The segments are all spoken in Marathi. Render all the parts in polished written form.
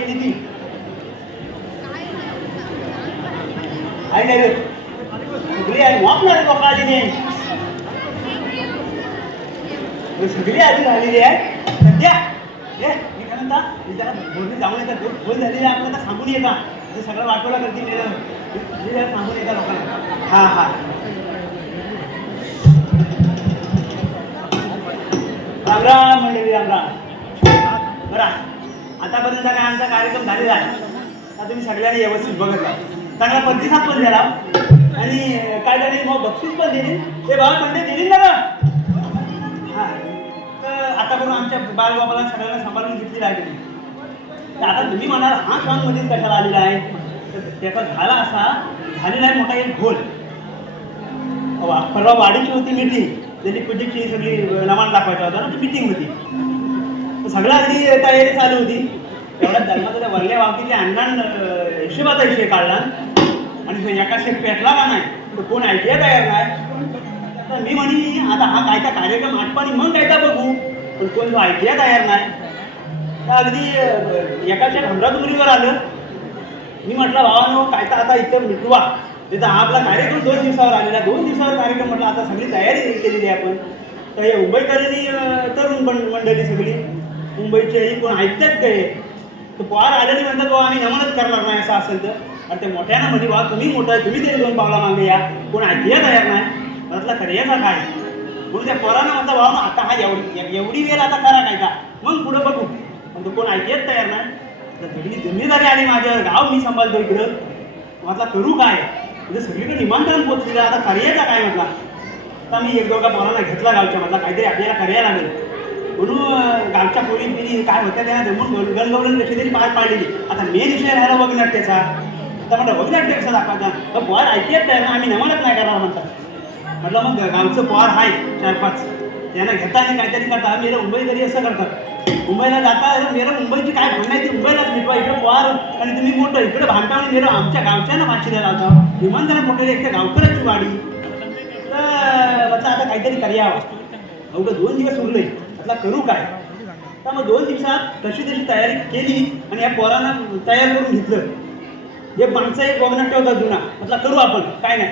केली ती आई नाही रे सगळी आहे वापणार लोक आलेली आहे सगळी आधी झालेली आहे सध्या मी काय म्हणता मी जरा बोलणी जाऊन येतात बोल झालेली आहे आपल्याला सांगून येता ते सगळं वाटवला करतील सांगून येतात लोकांना हां हां रामराम मंडळी रामराम बरं आतापर्यंत काय आमचा कार्यक्रम झालेला आहे आता तुम्ही सगळ्यांनी व्यवस्थित बघितला चांगला प्रतिसाद पण दिला आणि काय झाले मग बक्षीस पण दिली ते बाबा म्हणजे दिली ना हां तर आतापर्यंत आमच्या बालबाबाला सगळ्यांना सांभाळून घेतलेला आहे तुम्ही तर आता तुम्ही म्हणाल हा सॉंग मध्येच कशाला आलेला आहे तर त्याचा झालेला आहे मोठा एक घोल परवा वाडीची होती मीटिंग त्याची प्रोजेक्टची सगळी नमान दाखवायचा होता ना ती मीटिंग होती सगळं अगदी तयारी चालू होती तेवढ्या धर्माचा त्या वरल्या वावकीच्या अण्णान हिशोबाचा विषय काढला आणि एका शेत पेटला का नाही तर कोण ऐकायला तयार नाही तर मी म्हणी आता हा कायचा कार्यक्रम आटपाणी मग कायचा बघू पण कोण ऐकायला तयार नाही तर अगदी एका शेत 100 दुरीवर आलं मी म्हटलं भावानो कायचा आता इथं मिटवा तिथं आपला कार्यक्रम 2 दिवसावर आलेला 2 दिवसावर कार्यक्रम म्हटलं आता सगळी तयारी केलेली आहे आपण तर हे मुंबईकरांनी तरुण मंडळी सगळी मुंबईचे कोण ऐकतात काय तर पोहार आलेली म्हणतात बाबा आम्ही नमनच करणार नाही असं असेल तर आणि ते मोठ्यानं म्हणजे बा तुम्ही मोठं आहे तुम्ही तरी 2 पावला मागे या कोण ऐकायला तयार नाही म्हटलं खऱ्याचा काय म्हणून त्या पोरानं म्हटलं भावा आता हा एवढी वेळ आता करा काय का मग पुढं बघू पण तो कोण ऐकायच तयार नाही तर सगळी जिम्मेदारी आली माझ्यावर गाव मी सांभाळतो इकडं म्हटलं करू काय म्हणजे सगळीकडे निमंत्रण पोचलेलं आता कार्याचा काय म्हटला आता मी 1-2 पोरांना घेतला गावच्या म्हटलं काहीतरी आपल्याला करायला लागेल म्हणून गावच्या पोळी पिढी काय होत्या त्यांना जमून गणगवळण कशी तरी पार पाडलेली आता मेन विषय राहिला वगनाट्याचा तर म्हटलं वगनाट्य कसा दाखवायचा तर पोहार ऐकत नाही ना आम्ही नमनच नाही करणार म्हणतात म्हटलं मग गावचं पोहार आहे 4-5 त्यांना घेता आणि काहीतरी करता मेरं मुंबई तरी असं करतात मुंबईला जाता मेरं मुंबईची काय भांडण आहे ती मुंबईलाच मिटवा इकडे पोहार आणि तुम्ही मोठं इकडे भांडता आणि मेरं आमच्या गावच्यानं माशीला लावता विमानतळा मोठे एक गावकऱ्याची वाडी तर म्हटलं आता काहीतरी करावं एवढं 2 दिवस उरले म्हटलं करू काय तर मग 2 दिवसात कशी तशी तयारी केली आणि या पोरांना तयार करून घेतलं जे माणसं एक वगनाट्य होता जुना म्हटलं करू आपण काय नाही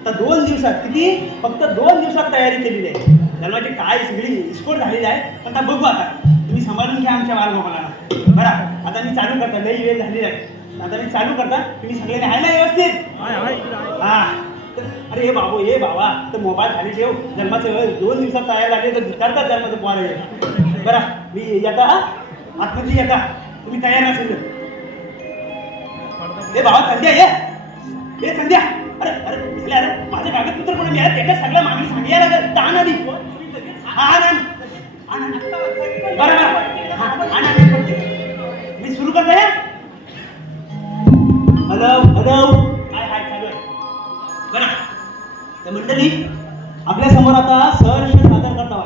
आता 2 दिवसात किती फक्त 2 दिवसात तयारी केलेली आहे धर्माची काय सगळी विस्फोट झालेली आहे पण आता बघू आता तुम्ही सांभाळून घ्या आमच्या बालगोपाला बरं आता मी चालू करता लई वेळ झालेली आहे आता मी चालू करता तुम्ही सगळे आहे ना व्यवस्थित हां अरे हे बाबू हे बाबा तर मोबाईल खाली ठेव जन्माचं 2 दिवसात तयार झाले तर विचारतात जन्माचं पोहार आहे बरं मी येता आतमध्ये येता तुम्ही तयार नसेल हे बाबा संध्या ये संध्या अरे अरे अरे माझं कागदपत्र कोणी मिळालं त्याच्या सगळ्या मागणी सांगायला लागेल ताण आली मी सुरू करतो हॅलो काय चालू आहे बरं तर मंडळी आपल्या समोर आता सहर्ष सादर करता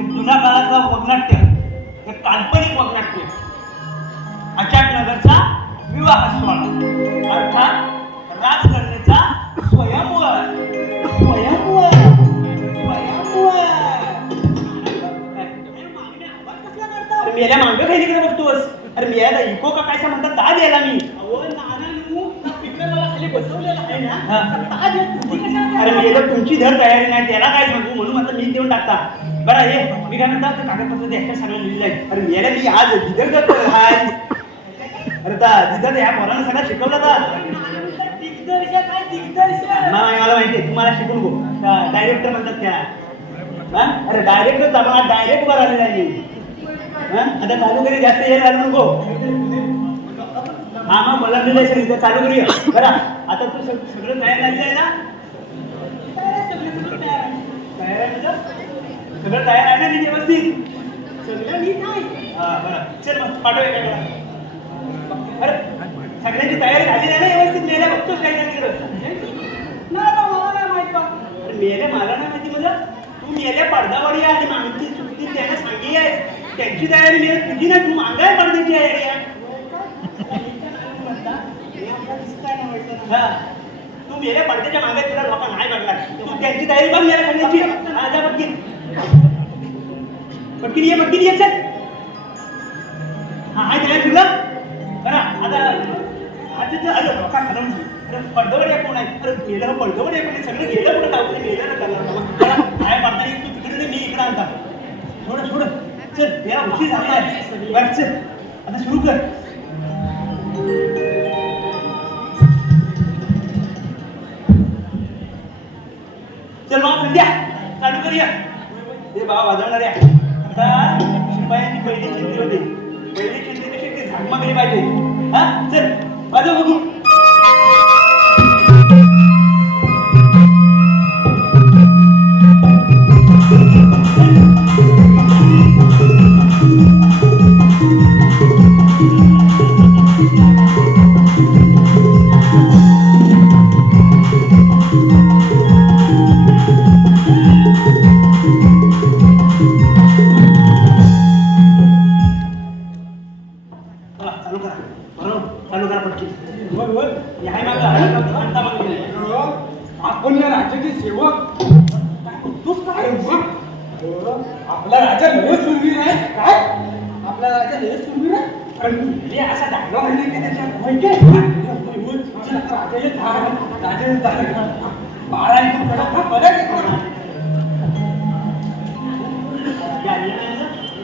एक जुना काळातला वगनाट्य एक काल्पनिक वगनाट्य अचाटनगरचा विवाह सोहळा अर्थात राजकन्येचा स्वयंवर मेल्या मागं काही तिकडे बघतोस अरे मी याला इको का काय म्हणतात ताज यायला मी अरे मी याला तुमची धड तयारी नाही त्याला काय सांगू म्हणून आता मी देऊन टाकता बरं हे मी काय म्हणतात कागदपत्र द्यायच्या सगळं लिहिलं आहे अरे मेला मी आज जिधर अरे तिथं ह्या पोरानं सगळं शिकवलं मला माहिती आहे तुम्हाला शिकून गो डायरेक्टर म्हणतात त्या अरे डायरेक्टर आम्हाला डायरेक्ट वर आलेला आहे आता चालू करी जास्त हे झालं नको हा मग मला दिलं इथं चालू करूया बरं आता तू सगळं तयार झालेलं आहे ना सगळं तयार आहे ना व्यवस्थित सगळं नीट आहे हा बरं चल मग पाठवूया काय अरे सगळ्यांची तयारी झाली नाही व्यवस्थित मेल्या बघतोच काय मेल्या मला नाही माहिती मला तू मेल्या पडदावाडी आणि मागची चुकी त्यांना सांगी आहे त्यांची तयारी मेल्या तुझी ना तू मागाय पडद्याची आहे तू मेल्या पडद्याच्या मागे तुला लोक नाही बघणार तू त्यांची तयारी बघ मेल्या सगळ्यांची आजा पटकीन ये चल हा हाय त्याला तुला बरं आता अरे काय खरं पडदवडे कोण आहे अरे गेलं पडदवडे पण सगळं गेलं कुठं गावचं गेलं ना त्याला काय मारता येईल तू तिकडे मी इकडं आणता थोडं चल या उशीर झाला आहे बरं चल आता सुरू कर चल मग संध्या चालू करूया हे बाबा वाजवणार या आता शिपायांची पहिली चिंती होती पहिली चिंती कशी ती झाकमागली पाहिजे हा चल वाजव बघू आपण या राज्याचे सेवक तूच काय आपला राजा लय सुरवीर आहे काय आपला राजा लय सुरवीर आहे पण असा डायलॉग आहे की त्याच्यात माहिती राजाचे बाळा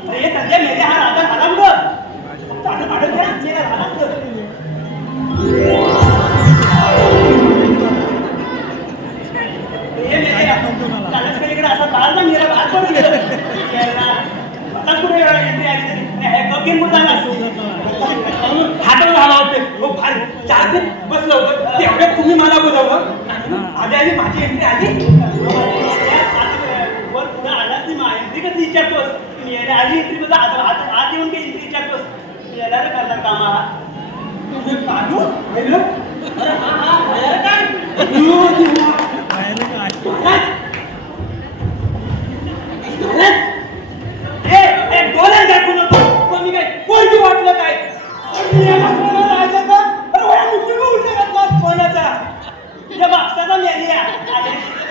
अरे सध्या मेले हा राजा झाला असा काल ना मेरा आजवर गेलं आता कुठे एंट्री आली तरी कपीन कुठं झाला हातावर झाला होते हो भारी चार दिन बसलं होतं तेवढ्यात तुम्ही मला बोलावलं आधी माझी एंट्री आली वर पुढे आलाच नाही मा एंट्री कशी विचारतोस आधी एंट्री बघा आत येऊन काही एंट्री विचारतोस यायला करणार कामा तुझे काढू अरे हा काय डोळे दाखवू नको पण मी काय कोणती वाटलं काय कोणाचा तुझ्या बापसाचा मेलिया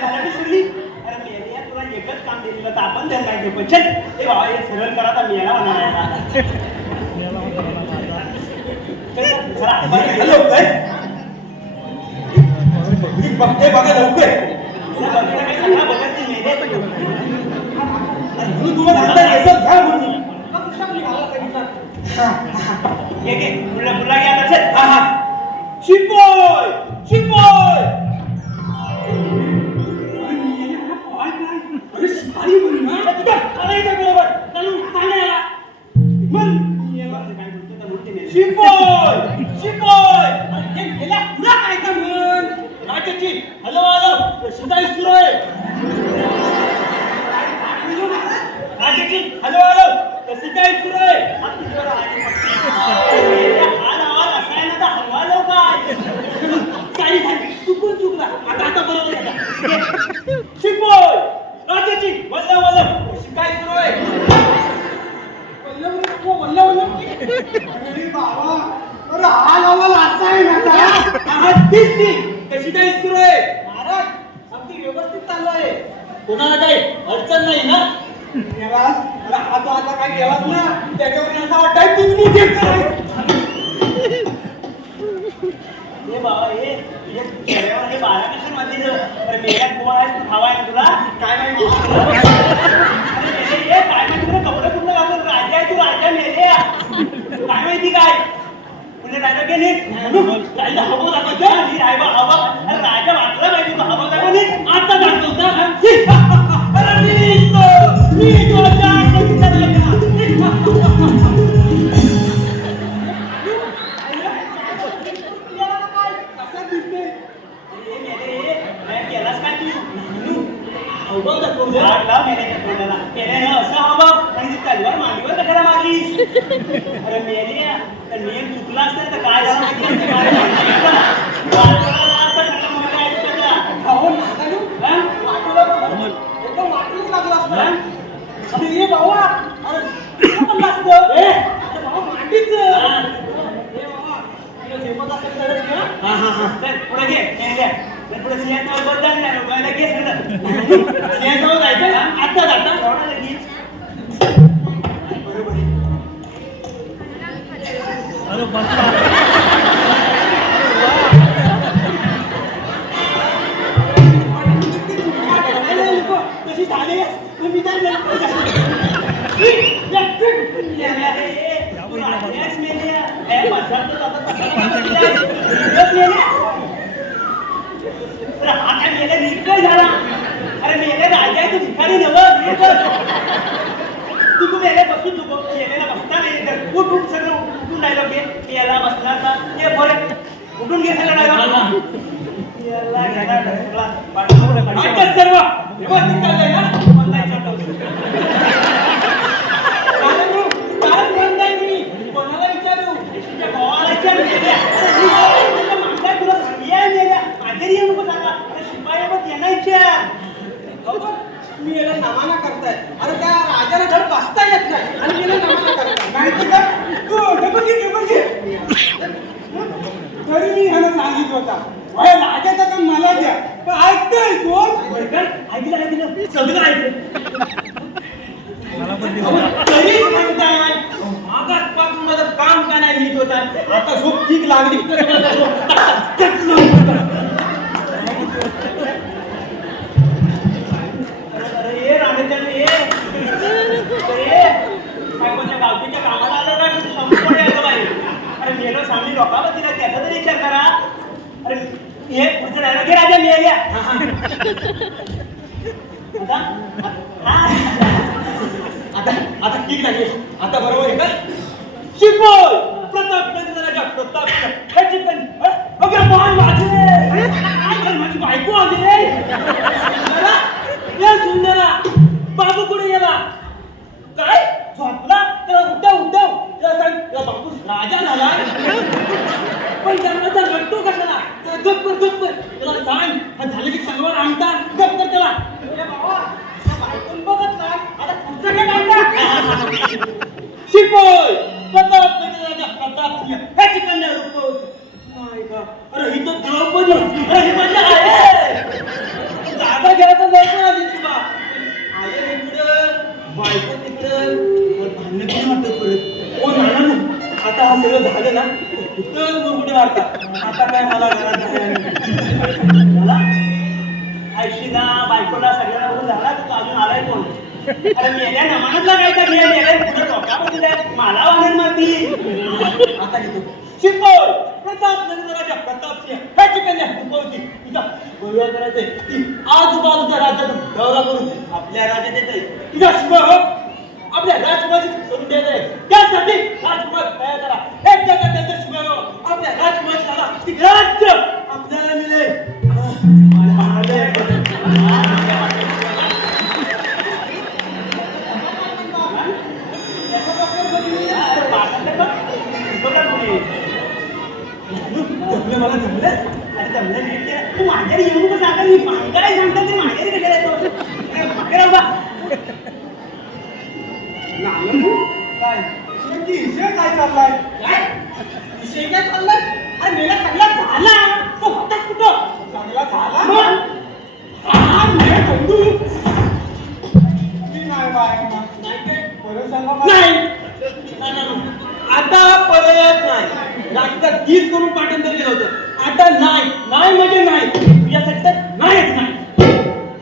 अरे सुरली अरे मेलिया तुला एकच काम दिलेलं होतं आपण त्यांना काय घेऊ चल ते बाबा हे सरळ करा तर मेला होणार आहे बघते बघा लवकर सगळा बघत मेले तुम्हाला सांगता घ्या म्हणून पुढला घ्या चल हा हा शिपोय शिपोय अरे शिपाई म्हणून बरोबर चालू सांगायला शिपोय शिपोय गेल्या पुढा काय का म्हण राजाची हॅलो हॅलो शिपाई सुरू आहे राजाची हॅलो हॅलो कशी काय सुरू आहे चुकून चुकला आता बरोबर शिपोय राजाची वल्ल वल्ल कशी काय सुरू आहे वल्ल वल्ल अरे बाबा अरे हा लावाल असा आहे ना कशी काय सुरू आहे महाराज अगदी व्यवस्थित चालू आहे कोणाला काही अडचण नाही ना हा तो आता काय गेलाच ना त्याच्यावर असं वाटतंय तूच मोठी हे बाबा हे हे 12 कशा मध्ये मेल्यात गोळा आहे तू खावा आहे तुला काय माहिती हे काय माहिती तुला कपडे कुठलं घालून राजा आहे तू राजा मेले काय माहिती काय म्हणजे राजा गेले राजा हवं दाखवतो आणि रायबा हवा अरे राजा वाटला पाहिजे तू हवा दाखवली आता दाखवता मांडीवर कशाला मारलीस अरे मेली नियम चुकला असतं तर काय झालं पुढे घे पुढे सिंहासनावर जायचं आता जाता अरे बापरे. कशी झाली तुम्ही काय झाला. अरे मेले राजा तू भिकारी नवं तू मेले बसून तू मेलेला बसता नाही तर उठ उठ सगळं उठून राहिलं घे याला बसला का ये बरं उठून घे सगळं राहिलं सर्व व्यवस्थित चाललंय ना कोणाला विचारू भावाला विचारू तुला सांगितलं माझ्या येऊ नको सांगा शिपाई मग यांना विचार मी याला नमाना करताय. अरे त्या राजाला धड बसता येत नाही आणि याला नमाना करताय माहिती का तू डबल घे तरी मी ह्याला सांगितलं होता राजाचा काम मला द्या पण ऐकतोय कोण ऐकलं सगळं ऐकलं मला पण तरी म्हणताय मागासपासून माझं काम का नाही नीट होता आता झोप ठीक लागली ये रामेंद्र ये काय कोणत्या गावकीच्या कामाला आलं काय समोर यायचं बाई अरे मेलो सामने लोकांना तिला त्याचा तरी विचार करा अरे हे पुढचं राहिलं घे राजा मी घ्या आता ठीक लागली आता बरोबर आहे का शिपोल प्रताप राजा प्रताप हे चिकन अगं मान वाजले अरे माझी बायको आली या सुंदरा बाबू कुठे गेला काय झोपला त्याला उठव त्याला सांग त्याला बाबू राजा झाला पण त्यांना तर रडतो कशाला त्याला गप्प त्याला सांग हा झालं की सगळं आणता गप्प कर त्याला बाबा बायकोन बघत नाही आता पुढचं काय काढता शिपोल प्रताप प्रताप हे चिकन अरे ही तो द्रौपदी अरे ही म्हणजे आहे जागा घ्या तर लवकर आली तुला आहे इकडं बायको तिकडं भांडण पण वाटत परत ओ नाना आता हा सगळं झालं ना इथं मुरगुडे मारतात आता काय मला घरात मला ऐशी ना बायकोला सगळ्यांना बघून झाला तू अजून आलाय कोण अरे मेल्या नमानातला काय का घे मेल्या पुढे लोकांमध्ये मला वाहन मारती आता घेतो शिपोल प्रताप नगराच्या प्रताप सिंह हे चिकन दुपावती इथं गोळ्या करायचंय ती आजूबाजूच्या राज्यात दौरा करून आपल्या राज्यात येते तिथं शिवाय हो आपल्या राजकुमाराची करून द्यायचंय त्यासाठी राजकुमार तयार करा एक जगात त्याचं शिवाय हो आपल्या राजकुमाराची झाला ती राज्य आपल्याला मिळेल मला जमलं आणि जमलं नीट केलं तू माझ्याकडे येऊ नको सांगा मी मांगाय सांगता ते माझ्याकडे कशाला येतो मागे राहू का काय विषय काय चाललाय विषय काय चाललाय अरे मेला सगळा झाला तो होताच कुठं सगळा झाला मी नाही बाय नाही काय नाही आता पर्यायच नाही रात्रीचा 30 करून पाठांतर केलं होतं आता नाही म्हणजे नाही तुझ्यासाठी तर नाहीच नाही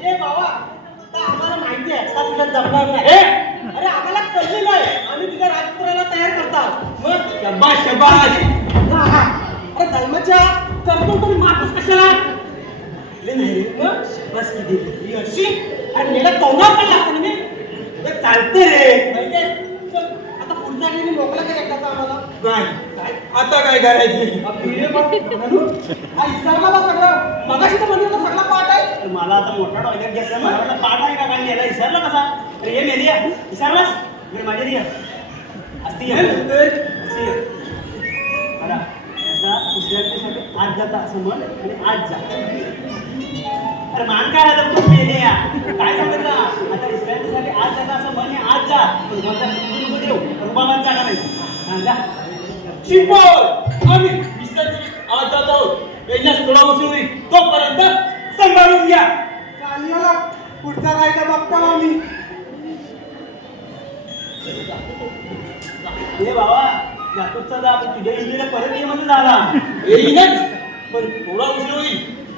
ए बाबा आता आम्हाला माहिती आहे आता तुझ्या जमणार नाही अरे आम्हाला कळलेलं आहे आम्ही तुझ्या राजपुत्राला तयार करतात मग शबाश अरे जन्माच्या करतो तुम्ही माफच कशाला नाही बस किती अशी आणि मेला तोंडावर पण लागतं मी चालते रे माहिती आता पुढचा आणि मोकळा काय एकदाचा आम्हाला नाही आता काय करायचं इसरला सगळं मगाशी तर म्हणजे सगळा पाठ आहे मला आता मोठा टॉयलेट घ्यायचा मला वाटलं पाठ आहे का काय याला विसरला कसा अरे ये मेली विसरलास माझ्या दिया असती विश्रांतीसाठी आज जाता असं म्हण आणि आज जा अरे मान काय आलं खूप मेले काय सांगितलं आता विश्रांतीसाठी आज जाता असं म्हण आज जा पण देऊ रुबाबात जाणार नाही जा शिपोल आम्ही विश्रांती आज जात आहोत येण्यास थोडा उशीर होईल तोपर्यंत सांभाळून घ्या चालेल पुढचा राहायचा बघता आम्ही हे बाबा जातोचा जा पण तुझ्या इंजिनियर परत ये म्हणजे झाला येईनच पण थोडा उशीर होईल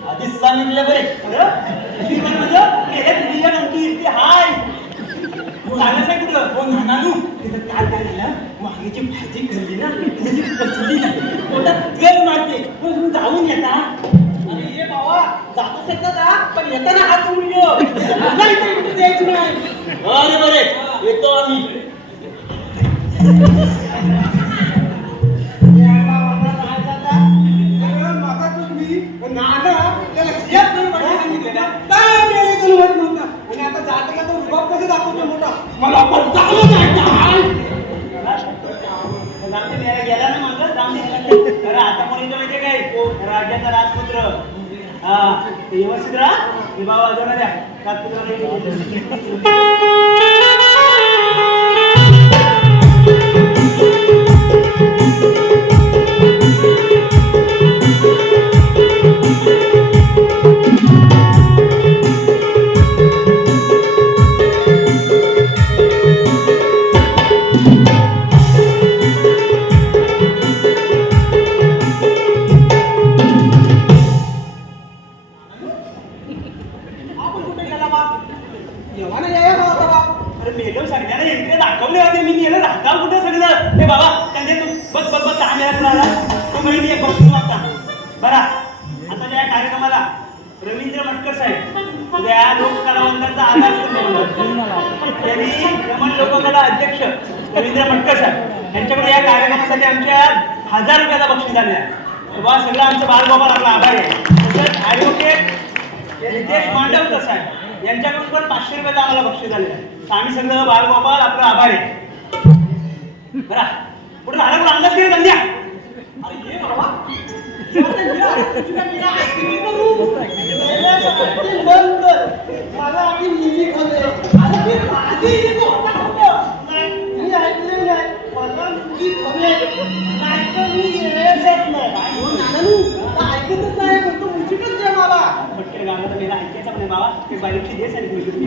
आधीच सांगितलं बरे अशी पण म्हणजे गेल्या तुझ्या नंतर इतकी हाय सांगायचं आहे कुठलं हो नानू तिथं काल काय झालं मागेची भाजी खाल्ली ना तिची पचली नाही पोटात गळ मारते पण तुम्ही जाऊन येता अरे ये बाबा जातो शकता जा पण येताना हात उडून येऊ मला इथे कुठे द्यायची नाही बरे बरे येतो आम्ही मला पण चांगलं नाही गेला ना माझा अरे आता कोणी म्हणजे काय राज्याचा राजपुत्र हा ते व्यवस्थित राहा मी बाबा अजून द्या राजपुत्र अरे मेलो सगळ्यांना एंट्री दाखवले होते मी मेलो राहता कुठे सगळं हे बाबा त्यांचे तू बस बस बस 10 मिनिट राहिला तू म्हणजे एक बघ आता बरा आता त्या कार्यक्रमाला रवींद्र मटकर साहेब उद्या लोककलावंतांचा आधार त्यांनी रमण लोककला अध्यक्ष रवींद्र मटकर साहेब यांच्याकडे या कार्यक्रमासाठी आमच्या 1000 रुपयाचा बक्षीस आले तेव्हा सगळं आमचं बालगोपाल आपला आभार आहे तसंच ॲडव्होकेट रितेश मांडवकर साहेब यांच्याकडून पण 500 रुपयाचं आम्हाला बक्षीस झालेलं आहे तर आम्ही सगळं बालगोपाल आपलं आभार आहे बरा कुठं झालं पण अंदाज केला धंद्या अरे ये बाबा मला आधी म्युझिक हवे आता मी आधी मी ऐकले नाही मला म्युझिक हवे नाही तर मी येत नाही नानू ऐकतच नाही पण तो म्युझिकच दे मला फटके गाणं तर मला ऐकायचं पण नाही बाबा ते बारीकची देस आहे तुम्ही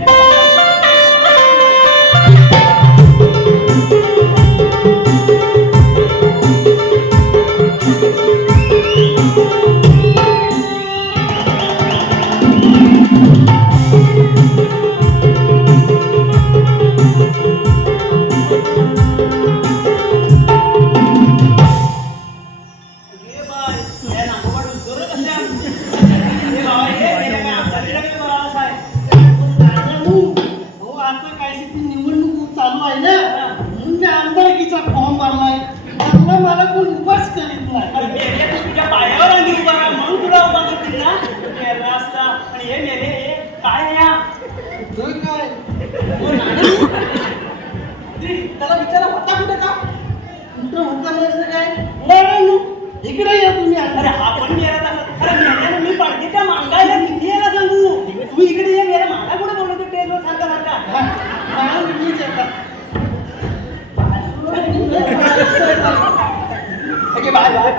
मला कोण उपास करीत नाही अरे मेल्या तू तुझ्या पायावर आधी उभा राहा म्हणून तुला उभा करतील ना मेला असता आणि हे मेले हे काय आहे या तर काय त्याला विचारा होता कुठे का कुठं होता म्हणजे काय नाही इकडे या तुम्ही अरे हा पण मेला तसा अरे मेल्यानं मी पडदेच्या मागायला किती याला सांगू तू इकडे ये मेला मला कुठे बोलवतो टेजवर सारखा सारखा मला मीच येतात अगे बाय बाय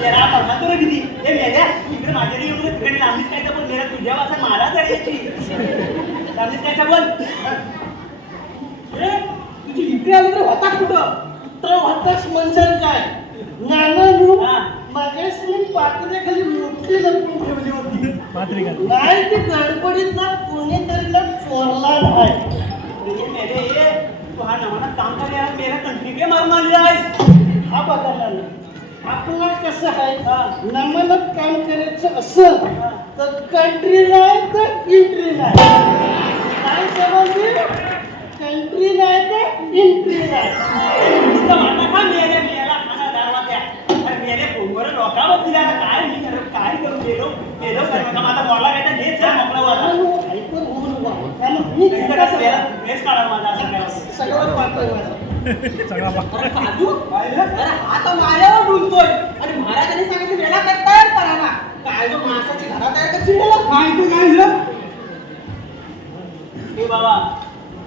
मेला पडला तर किती हे मेल्या इकडे माझ्या येऊन तिकडे लांबीच काय पण मेला तुझ्या वासा मला चढायची लांबीच काय बोल तुझी इकडे आली तर होता कुठं तर होताच म्हणशाल काय नानू मागेच मी पात्रेखाली मोठी लपून ठेवली होती नाही ती गडबडीत ना कोणीतरीला चोरला नाही मेले ये तू हा नवाना काम करायला मेला कंट्री मारून आणला आहेस हा बघायला आपल्याला कसं आहे नमनात काम करायचं असं तर कंट्री नाही तर इंट्री नाही काय समजली कंट्री नाही तर इंट्री नाही तिचा वाटा खा मेले मेला खाना दरवाजा अरे मेले फोनवर लोका बघतील आता काय मी काय करू गेलो गेलो सर माझा बॉला काय तर घेत जा मोकळा वाला ऐकून होऊन मी ड्रेस काढा माझा असं काय सगळं पाहतोय सगळा अरे काजू अरे हा तर माझ्यावर डुलतोय आणि महाराजांनी सांगितलं वेळा काय तयार करा ना काय जो माणसाची घरा तयार करशील त्याला माहिती काय झालं हे बाबा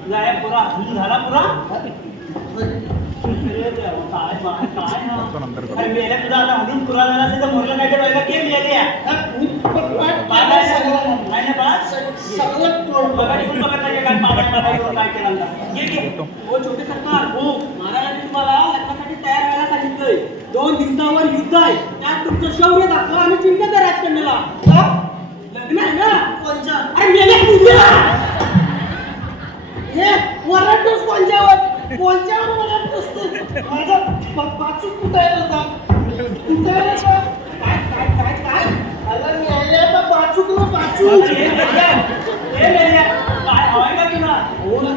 तुझा हे पुरा हजून झाला पुरा काय काय अरे मेल्या तुझा आता हजून पुरा झाला असेल तर मुरलं काय तर व्हायला केम येते सगळं तोड बघा निघून बघत नाही काय पाण्यात काय केला हो छोटे सरकार हो महाराजांनी तुम्हाला लग्नासाठी तयार करायला चाललंय 2 दिवसावर युद्ध आहे त्यात तुमचं शौर्य दाखवा आणि जिंकत आहे राजकन्याला का? लग्न आहे ना कोणच्या अरे मेल्या तुझ्या हे वरडतोस कोणच्यावर वरडतोस तू माझा पाचू कुठे आहे होता कुठे आहे का? काय अरे मेल्याचा पाचू तुला पाचू हे मेल्या, काय हवाय का तुला? हो ना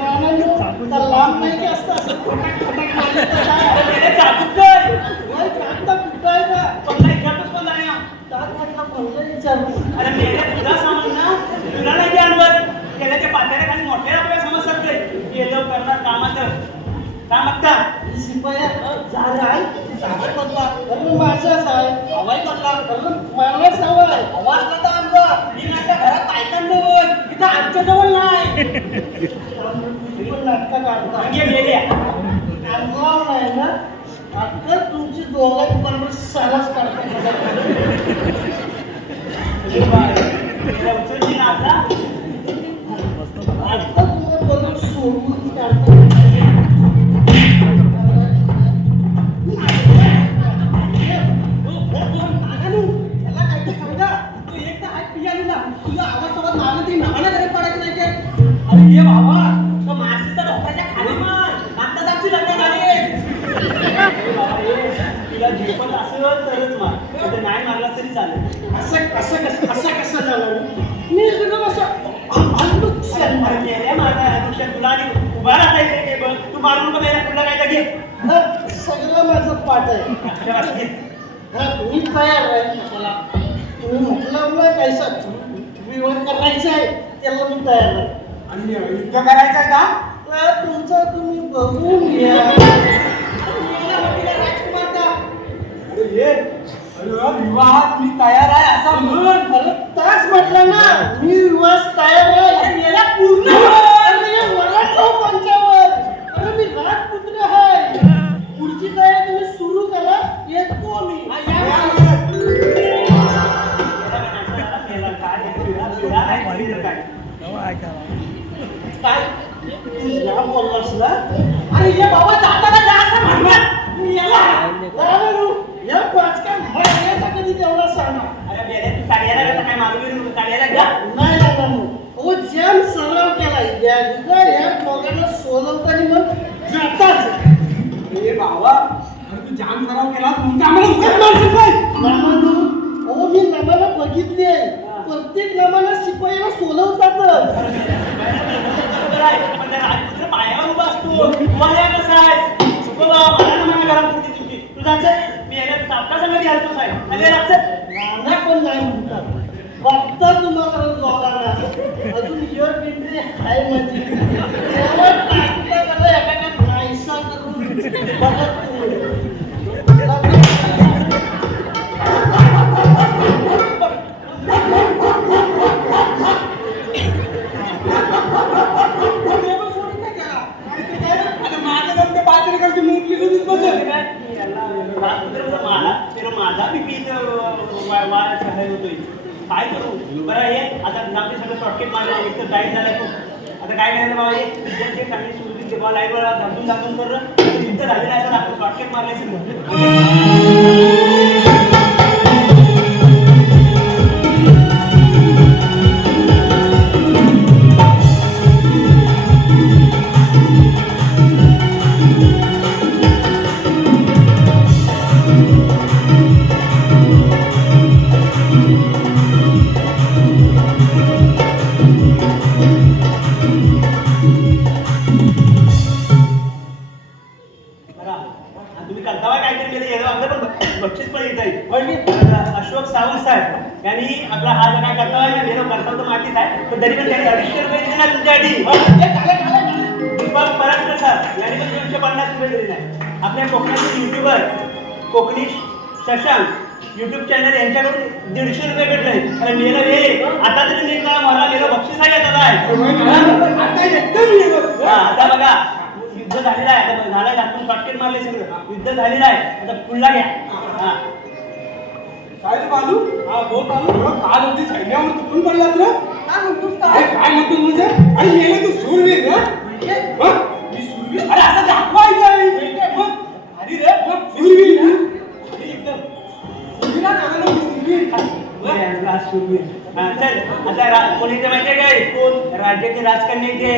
तर लांब नाही की असतं असं फटाक फटाक मारलं तर काय? अरे मेल्या चाकूत काय? वय कागदा कुठं आहे का? पल्ला इकडंच पण नाही हा. टाक म्हटलं पंजा विचारू अरे मेल्या तुझा सामान ना तुला नाही आणवर गेल्या त्या पात्याला खाली मोठ्या आपल्याला समजतात ते गेलं करणार कामाचं काम बघता शिपाया झालं आहे सागर बदला अरे माझाच आहे हवाई बदला अरे मला सवय आवाज नव्हता आमचा मी माझ्या घरात ऐकून इथं आमच्या जवळ नाही नाटका काढता म्हणजे मेल्या अंगावर नाही ना आता तुमची दोघांची बरोबर सालाच काढता उचलची ना आता आता तुम्हाला बरोबर सोडून काढता नाही मारला तरी चालेल असं झालं मी एकदम असं तुला उभा राहता तू मारून तुला काय घे सगळं माझं पाठ आहे तुम्ही तयार आहे मला तुम्ही म्हटलं ना कायसा विवाह करायचं आहे त्याला मी तयार आहे आणि युद्ध करायचं आहे का तर तुमचं तुम्ही बघून घ्या राजकुमार का विवाहात मी तयार आहे असा म्हणून अरे तास म्हटलं ना मी विवाह तयार आहे मेला पूर्ण अरे वरडतो पंचावर अरे मी राजपुत्र आहे पुढची तयारी तुम्ही सुरू करा येतो मी काय तुझ्या बोललास ना अरे ये बाबा जाताना जा असं म्हणतात मी या पाचक्या महिन्याचा कधी तेवढा सांगा अरे बेले तू साड्याला का काय मागवी साड्याला घ्या नाही ना ओ ज्याम सराव केलाय या दोघांना सोलवताना मग जाताच ए बाबा अरे तू जाम सराव केला तुमच्या आम्हाला उगाच मारशील काय नामानू ओ मी नामाला बघितली आहे प्रत्येक नामाला शिपायाला सोलवतातच पण राजपुत्र पायावर उभा असतो मला कसा आहे बाबा मला ना माझ्या घरात पुरती तुमची तू जायचं मी याला सापका संगती घालतो साहेब अरे लक्षात नाना पण नाही म्हणतात बघता तुम्हाला दोघांना अजून युअर पिंपरी हाय माझी त्याला टाकता मला एका नाहीसा करून बघत माझा बीपी होतोय काय करू बरं हे आता आपले सगळं शॉर्टकट मारलं एक तर टाईट झालाय खूप आता काय करायचं बाबा हे जे चांगली सुरू ते बॉल लाईव्ह धमधून दाखवून करून युद्ध झालेलं आहे आपण शॉर्टकट मारले सगळं तुम्ही करता काहीतरी केलं आपलं पण बक्षीस पण येत आहे अशोक सावंत साहेब यांनी आपला हा जो काय करता करता तो माहितीच आहे पण तरी पण त्यांनी 250 रुपये दिले ना तुमच्यासाठी दीपक परांजपे सर यांनी पण 250 रुपये दिले नाही आपल्या कोकणातील YouTuber Konkani Shashank YouTube channel यांच्याकडून 150 रुपये भेटले अरे मेला वे आता तरी निघला मला गेलो बक्षीस आहे आता बघा युद्ध झालेलं आहे आता झालं आपण शॉर्टकट मारले सगळं युद्ध झालेलं आहे आता पुढला घ्या हा काय रे बालू हा बोल बालू काल होती सैन्यावर तुटून पडलास रे काय म्हणतोस काय म्हणतो म्हणजे आणि मेले तू सूरवीर ना मी सूरवीर अरे असं दाखवायचं आहे अरे रे सूरवीर शूरवीर. हा, चल आता कोणी ते माहितीये काय कोण राज्याचे राजकारणी येते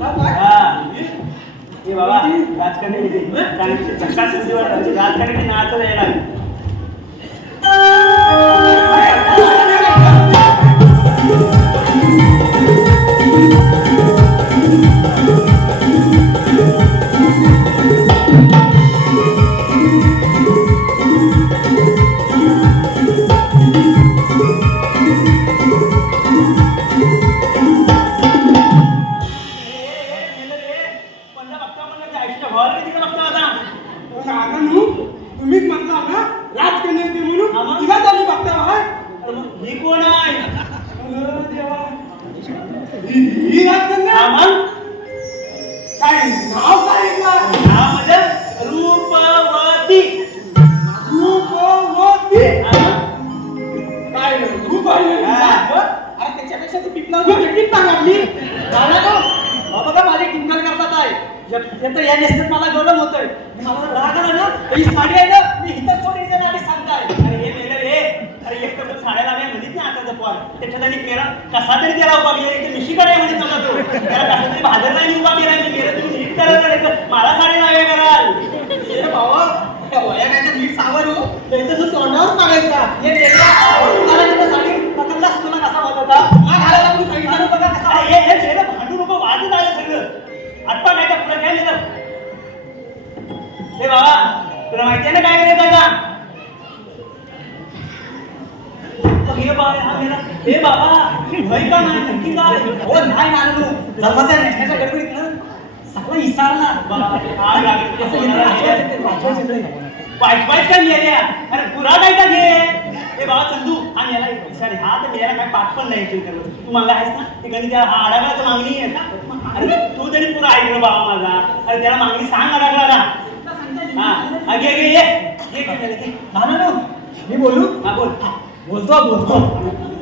काय? हा हे बाबा राजकारणी येते चांगली झकास सुंदर राजकारणी नाचत यायला पण नानानू, तुम्हीच म्हटला ना राजकन्या येते म्हणून तिला चालू बघता हा? ही कोण आहे अरे देवा. ही राजकन्या? हा मग काय नाव काय आहे का? नाव माझं रूपवती रूपवती. हा. काय रूप आहे हा. अरे त्याच्यापेक्षा ती पिपला टिकट लागली. मला तो बघा माझे टिंगल करतात आहे तर या नेसतात मला गौरव होतोय. मला राग आला ना ही साडी आहे ना मी हिथं सोडीचं नाडी सांगताय. अरे हे मेलं रे अरे एक तर साड्याला मी म्हणत नाही आता जपवार त्याच्यात आणि मेरा कसा तरी त्याला उभा केला की निशिकडे म्हणत नव्हता तो त्याला कसा तरी भाजरला आणि उभा केला मी मेलं तुम्ही नीट करत नाही तर मला साडी लावे कराल ए भावा त्या वया काय तर नीट सावर हो त्यांचं तोंडावर मागायचा हे देखा तुम्हाला तिथं साडी पकडलास तुला कसा वाजवता हा घालायला तुम्ही सांगितलं बघा कसा अरे हे शेलं भांडू नको वाजत आलं सगळं आत्ता नाही का पुढे काय नेलं हे बाबा तुला माहिती आहे ना काय करायचं आता हे बाबा हा मेला हे बाबा भय का नाही नक्की काय हो नाही नानू जन्माच्या नेसण्याच्या गडबडीत ना सगळं इसारला आग लागली असं येतं वाईट का मेल्या अरे पुरा काय का घे हे बाबा चंदू हा मेला सॉरी हा तर मेला काय पाठ पण नाही तू म्हणला आहेस ना ते कधी त्या आडागळाचं मागणी आहे का अरे तू तरी पुरा ऐकलं बाबा माझा अरे त्याला मागणी सांग आडागळाला हा अगे अगे ये नानू मी बोलू हा बोल बोलतो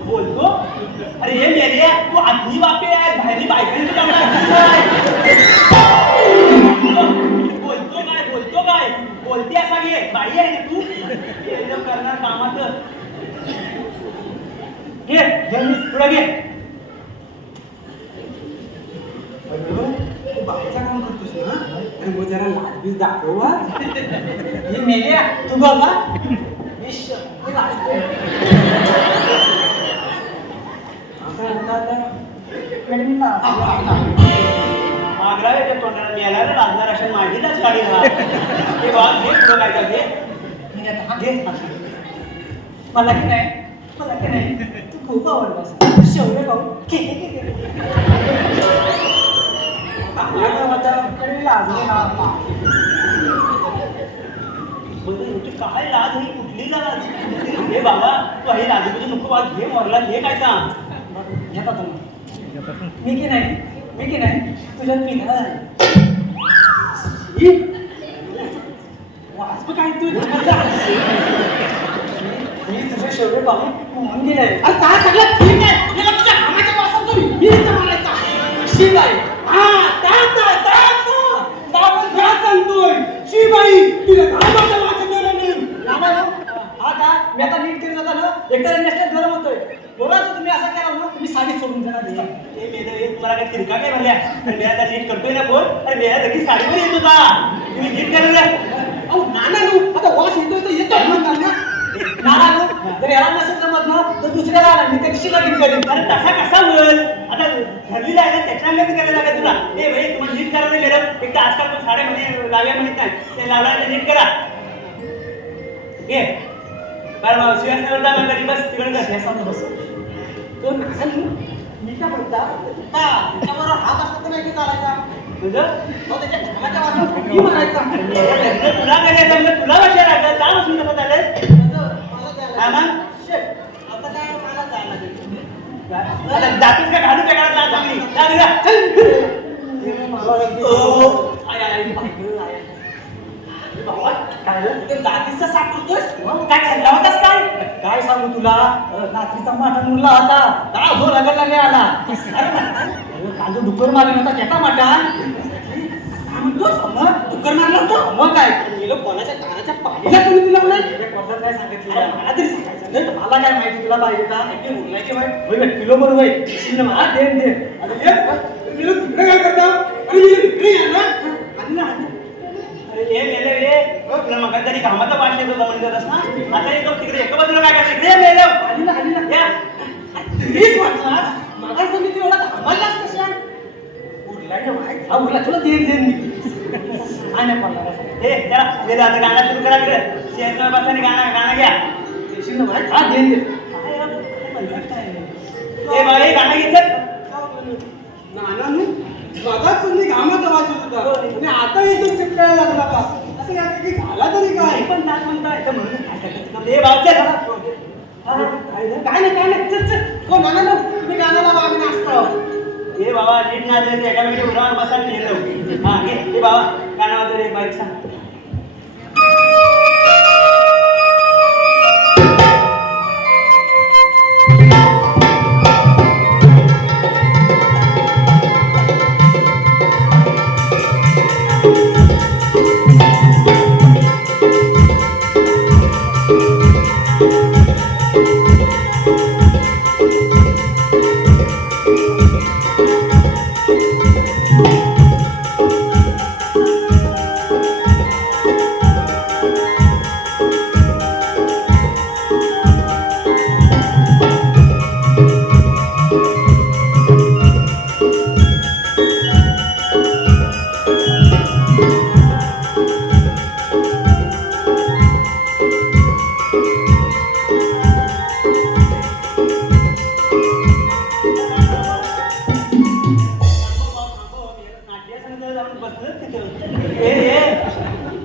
बोलतो अरे हे मेले तू आतली बापे आहे बाहेरली बायकांची बोलतो काय बोलते असा घे बाई आहे ना तू हे करणार कामाचं घे पुढे घे तू बाहेरचं काम करतोस ना? अरे मग जरा लाजबीज दाखव हा. हे मेल्या तू बाबा विश मागराव्याच्या तोंडाला मेलायला लागणार अशा मागीलाच गाडी हे बाब घे पुढं काय का घे मला की नाही तू खूप आवडलास शेवटे खाऊ काय लाज ही कुठली लाज हे बाबा तू ही लाजूबाजू नको बा घे मोरला घे काय सांग घेता तुम्ही मी की नाही तुझ्यात पिना वाचप काय तू मी तुझे शेवटे पाहून म्हणून गेले अरे काय सगळं ठीक आहे तुला तुझ्या कामाच्या वासात मी इथं मारायचा शिवाय हा, दाबून घ्या सांगतोय. शिबाई, तुला कामाचं वाचन दिलं नाही. हा का मी आता नीट केलं जाता ना एकतर नॅशनल गरम होतोय बोला तर तुम्ही असं केला ना तुम्ही साडी सोडून देणार दिसता हे मेलं तुम्हाला काय तिरका काय भरल्या अरे मेला तर नीट करतोय ना फोन अरे मेला लगेच साडीवर येत होता तुम्ही नीट करायला अहो नाना आता वास येतोय तर येतो म्हणतात ना नाना जर याला नसेल जमत ना तर दुसऱ्याला आला मी त्याची लगीन करीन अरे तसा कसा बोल आता ठरलेला आहे ना त्याच्या लग्न करायला लागेल तुला ए भाई तुम्हाला नीट करायला गेलं एक तर आजकाल पण साड्या म्हणे लाव्या म्हणत नाही ते लावला नीट करा घे बरं मग शिवासनगर जा मग घरी बस तिकडे बस तो नाना मी काय म्हणता का त्याच्याबरोबर हात असतो नाही की चालायचा तुझं तो त्याच्या घामाच्या वासात मी मारायचा तुला काय जमलं तुला कशा लागलं जा बसून नको चालेल हा मग आता काय मला जायला लागेल जातीस का घालू काय घरात चांगली जा निघा. बाबा काय ते दातीचा साप करतोयस काय खाल्ला होतास काय सांगू तुला रात्रीचा माटा मुरला होता का जो रगडला आला अरे काल जो डुक्कर मारला होता त्याचा माटा काय म्हणतोस मग डुक्कर मारला होता मग काय गेलो कोणाच्या कानाच्या पाणीला तुम्ही तुला नाही पद्धत काय सांगितली मला तरी सांगायचं नाही तर मला काय माहिती तुला पाहिजे का ऐकली बोलायची माहिती होय का किलो बरोबर आहे मला दे दे अरे ये, मी तिकडे काय करता आणि मी इकडे या ना आणि ना अरे ये मेले रे तुला मग तरी घामाचा वाट येतो का म्हणत होतास ना आता येतो तिकडे एका बाजूला काय करते इकडे मेले आली ना या तरीच वाटला मला तर मी तू एवढा थांबायलाच कशा उरलाय ना माहिती हा उरला तुला देईन देईन मी काय नाही पडला हे चला गेलं आता गाणं सुरू करा तिकडे शेअर बसाने गाणं घ्या देशील ना माहिती हा देईन दे काय यार, काय म्हणतात काय? ए बाई गाणं घ्यायचं नानांनी मगाच तुम्ही घामाचा वास येत होता आणि आता एकदम चिपकायला लागला का असं या की झाला तरी काय पण नाच म्हणताय तर म्हणून काय करतात? ए बाप चल. काय नाही चल चल हो नाना ना तुम्ही गाणं लावा आम्ही नाचतो ए बाबा नीट नाच रे एकामेकाच्या उरावर बसायला गेलो हा घे ए बाबा गाणं वाजव रे बाईक सांग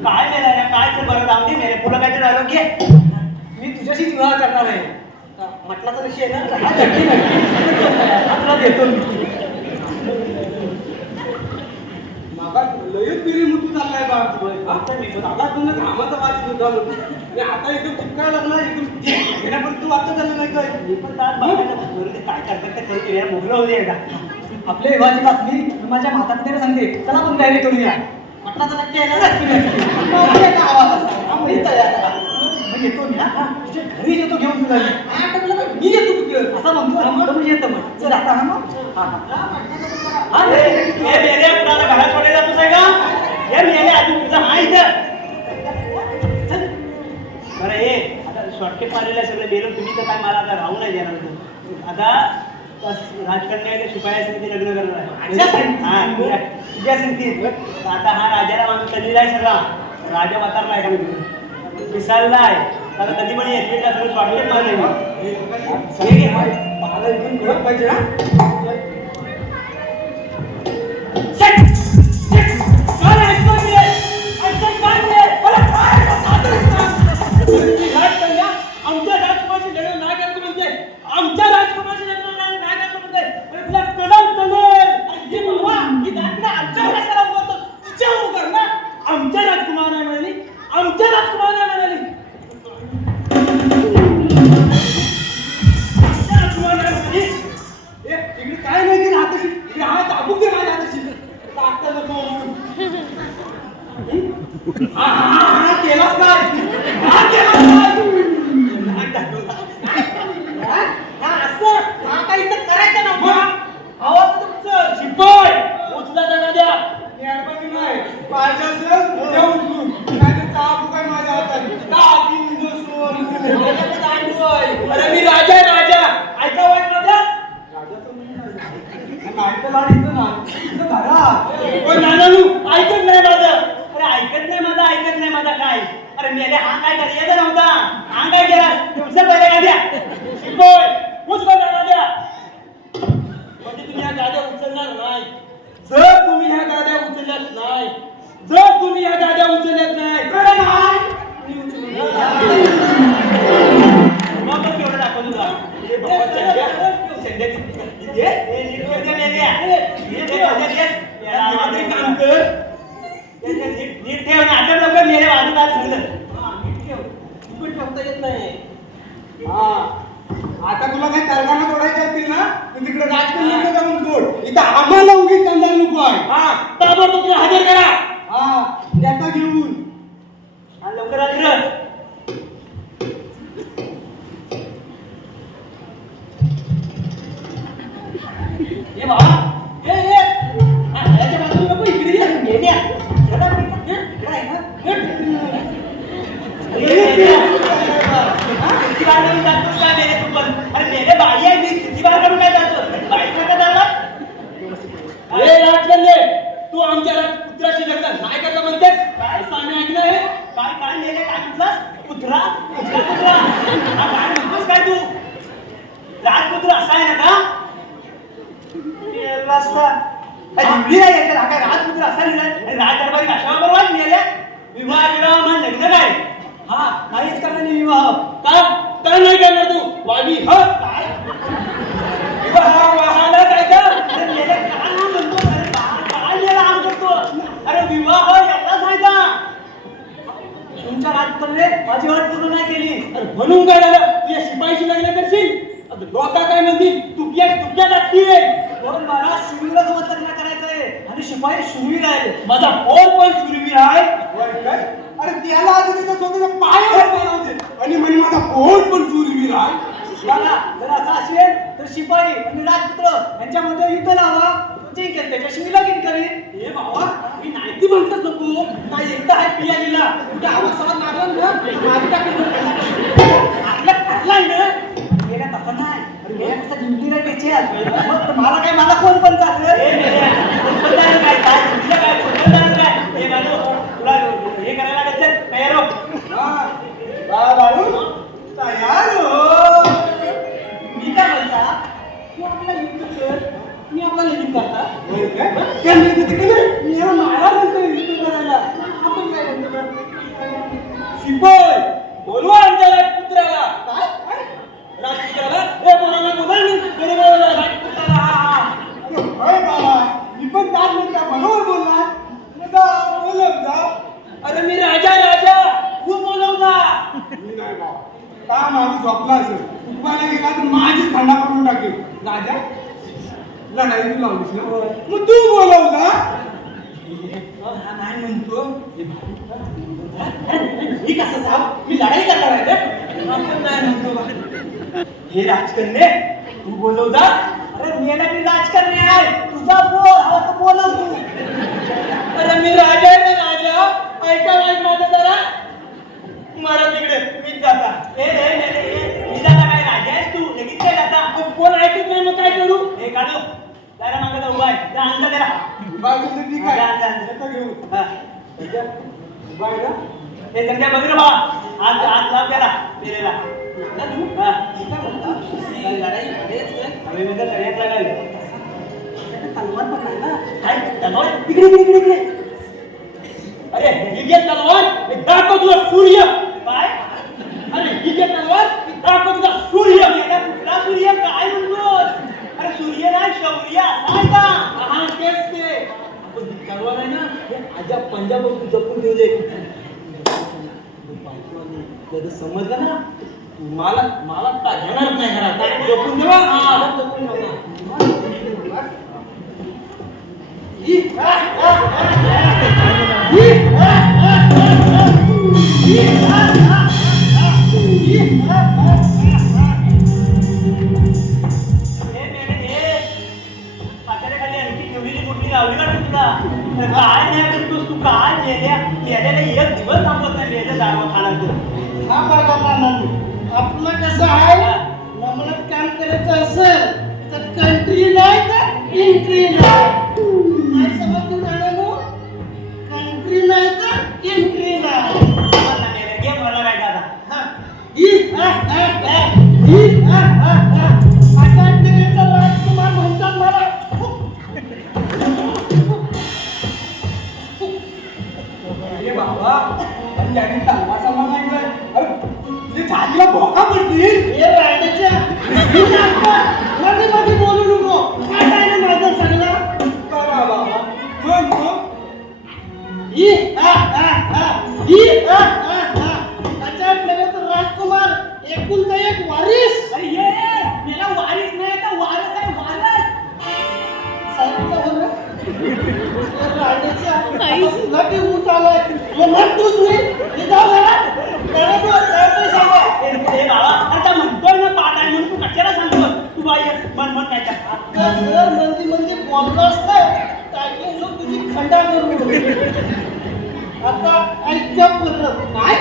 काय मेला काय ते बरं जाऊ दे मेरे पुढं काय डायलॉग घे मी तुझ्याशी विवाह करणार आहे म्हटलाचा विषय आहे ना हा नक्की तुला देतो मी मागा लयच पिरी मुतू चाललाय बा आता मी दादा तुला घामाचा वास येत होता म्हणून आणि आता एकदम चिपकायला लागला एकदम घेण्या पण तू आता झालं नाही काय मी पण तास बघायला बरं ते काय करतात ते करू या मोकळं होऊ दे एकदा आपल्या विवाहाची बातमी मी माझ्या माता पित्याला सांगते चला पण तयारी करून या म्हटलाचा नक्की आहे ना नक्की नक्की आवाज असा आम्ही तयार मग येतो मी हा तुझ्या घरी येतो घेऊन तुला मी येतो तुझ्या असा म्हणतो मी येतो मग चल आता हा मग हा हे मेरे पुराला घरात पडायला जातोस आहे का हे मेले आधी तुझा हा इथं चल. बरं ये आता शॉर्टकट मारलेलं आहे सगळं गेलो तुम्ही तर काय मला आता राहू नाही देणार तू आता राजकन्या ते शिपाया समिती लग्न करणार आहे हा तुझ्या समितीत आता हा राजाला माणूस कधीला आहे सगळा राजा वातारला आहे का मी विसरला आहे त्याला कधी पण येतला सगळं शॉर्टकट मारले मला एकदम कडक पाहिजे ना आमच्या राजकुमारशी लग्न नाही करायचं म्हणते आमच्या राजकुमारशी लग्न नाही करायचं म्हणते तुला कळेल ही बाबा ही दाखला आमच्या घराला उभं तिच्या उभं कर ना आमच्या राजकुमार नाही म्हणाली आमच्या राजकुमार नाही म्हणाली आमच्या राजकुमार नाही म्हणाली इकडे काय नाही की हाताशी इकडे हा चाबूक दे माझ्या हाताशी टाकता नको हा केलाच काय हा केलाच काय हा असं हा काही तर करायचं नव्हतं आवाज तुमचं शिपाई उचला जाणार द्या मेहरबानी नाही पाहिजे असेल उद्या उचलून नाही तर चाबूक आहे माझ्या हातात टाकी म्हणजे सोड अरे मी राजा आहे राजा ऐका वाट राजा नाही तर लाड इथं ना इथं धरा ओ नानानू ऐकत नाही माझं अरे ऐकत नाही माझा काय अरे मेले हा काय करायचं नव्हता हा काय केला तुमचं पहिले का द्या शिपाई उचला जाणार द्या म्हणजे तुम्ही ह्या गाड्या उचलणार नाही जर तुम्ही ह्या गाड्या उचलल्यात नाही जर तुम्ही ह्या गाड्या उचलल्यात नाही तर नाही मी उचलणार मग पण केवढं दाखवतो तुला हे बाबा काम कर नीट ठेव आणि आता लवकर मेरे वाजून आलं सगळं ठेवता येत नाही हा आता तुला काही तर्कानं तोडायचे असतील ना तर तिकडे राजकन्याकडे जाऊन तोड इथं आम्हाला उगीच कंदाल नको आहे हा ताबडतोब तुला हजर करा हा त्याचा घेऊन आणि लवकर आलं राजपुत्र असा आहे ना का मेला असता लिहिली आहे याच्यात, हा काय राजपुत्र असा लिहिलाय आणि राजदरबारी भाषावर वाट मिळाल्या विवाह म्हणजे लग्न काय हा नाहीच करणार नाही विवाह का नाही करणार तू वादी ह काय वाहायला काय का अरे मेले काय हा म्हणतो अरे काय मेला आम करतो अरे विवाह एवढाच आहे का तुमच्या राजपुत्राने माझी अट पूर्ण नाही केली अरे म्हणून काय झालं तुझ्या शिपाईशी लग्न करशील आता लोका काय म्हणतील तुक्या लागतील पण मला शूरवीरा सोबत लग्न करायचंय आणि शिपाई शूरवीर आहे माझा पोर पण शूरवीर आहे काय अरे त्याला आधी त्याच्या स्वतःचा पाय बनवते आणि म्हणे माझा पोट पण चुरवीर आहे बघा जर असं असेल तर शिपाई आणि राजपुत्र यांच्यामध्ये युद्ध लावा जिंकेल त्याच्याशी मी लगीन करीन हे बाबा मी नाहीती म्हणतच नको काय एकटा आहे पियालीला कुठे आवाज सवाल मारला ना माझी टाकली आपलं ठरलाय ना हे काय तसं नाही अरे हे कसं जिंकली नाही त्याच्यात मग मला काय मला कोण पण चाललं काय काय तुला काय कोण काय हे बाजू तुला हे करायला लागायचं तयार हो बाळू तयार हो मी काय म्हणता तू आपला युद्ध कर मी आपला लिहिण करता होय काय? काय मी तिथे गेले? मी याला मारा म्हणतोय युद्ध करायला. आपण काय म्हणतो शिपाई बोलवा आमच्या राजपुत्राला काय राजपुत्राला हे बोलायला बरोबर राजपुत्राला अरे होय बाबा, मी पण त्याच म्हणता बरोबर बोलला. आता बोलव जा. अरे मी राजा तू बोलवता मी नाही बाबा. का माझं झोपला असेल. उठवायला गेला तर माझी थंडा करून टाकेल. राजा, लढाई तू लावलीस ना? मग तू बोलव जा. हा नाही म्हणतो मी कसं जाऊ मी लढाई करणार आहे रे आपण नाही म्हणतो बा. हे राजकन्ये तू बोलवता अरे मी ना ती राजकन्या आहे तुझा बोल हवा तर बोलव तू अरे मी राजा आहे ना राजा ऐका वाईट माझं जरा मारा तिकडे मीच जाता मी जाता काय राजा आहेस तू लगेच काय जाता कोण ऐकत नाही मग काय करू हे काढू त्याला मागे उभा आहे त्या आणजा त्याला बाजूला तर ठीक आहे. जा. नका घेऊ. हा. उभा आहे ना? हे संध्या बघ रे बा आज लाव त्याला पेरेला हा. आम्ही म्हणतो तळ्यात लागायला तलवार पण नाही ना काय तलवार इकडे अरे ही घे तलवार मी दाखव तुला सूर्य काय अरे ही घे तलवार मी दाखव तुला सूर्य याला कुठला सूर्य काय म्हणतोस अरे सूर्य नाही शौर्य असा आहे का हा तेच ते आपण ही तलवार आहे ना हे आजा पंजाबपासून जपून ठेवले जर समजलं ना मला काय घेणार नाही घरात जपून ठेवा हा जपून ठेवा काय नाही करतोस तू काय मेल्याला एक दिवस थांबत नाही मेल्या दावा खाणार हा बघा आपलं कसं आहे नमनत काम करायचं असेल तर कंट्री नाही तर इंट्री नाही समज तू जाणं कंट्री नाही तर इंट्री नाही गेम होणार आहे दादा राजकुमार म्हणतात मला अरे बाबा पण त्यांनी तलवार सांभाळलाय अरे तुझे छातीला भोका पडतील हे रांडेच्या मध्ये मध्ये बोलू नको काय काय ना माझं सगळं करा बाबा मग अचानक नव्हे तर राजकुमार एकुलता एक वारीस अरे ये मेला वारीस नाही तर वारस आहे वारस सांगितलं हो ना रांडेच्या तुला ते ऊट आलाय मग तूच मी जाऊ हे बाबा आता म्हणतोय ना पाठ आहे म्हणून तू कशाला सांगतो तू बाई मन काय आता जर मंदी बोललास तर टाकली जो तुझी खंडा करून आता ऐका परत काय